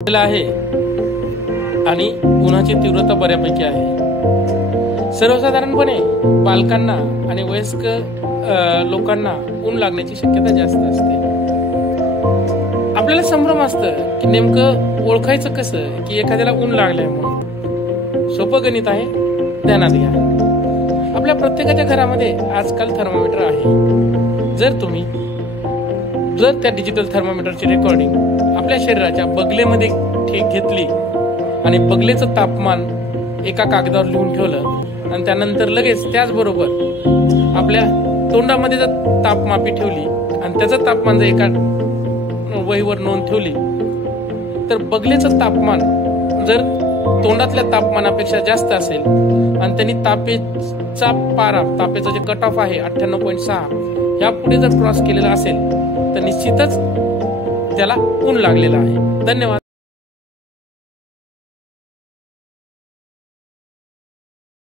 आहे आणि उन्हाची तीव्रता बऱ्यापैकी आहे। सर्वसाधारणपणे बालकांना आणि वयस्क लोकांना ऊन लागण्याची शक्यता जास्त असते। आपल्याला संभ्रम असतं की नेमकं ओळखायचं कसं की एखाद्याला ऊन लागलंय म्हणून। सोपं गणित आहे, ध्यानात घ्या। आपल्या प्रत्येकाच्या घरामध्ये आजकाल थर्मामीटर आहे। जर त्या डिजिटल थर्मामीटरची रेकॉर्डिंग आपल्या शरीराच्या बगलेमध्ये घेतली आणि बगलेचं तापमान एका कागदावर लिहून ठेवलं आणि त्यानंतर लगेच त्याचबरोबर आपल्या तोंडामध्ये जर तापमापी ठेवली आणि त्याचं तापमान जर एका वहीवर नोंद ठेवली तर बगलेचं तापमान जर तोंडातल्या तापमानापेक्षा जास्त असेल आणि त्यांनी तापेचं जे कट ऑफ आहे 98.6 या पुढे जर क्रॉस केलेला असेल तर निश्चितच त्याला ऊन लागलेला आहे। धन्यवाद।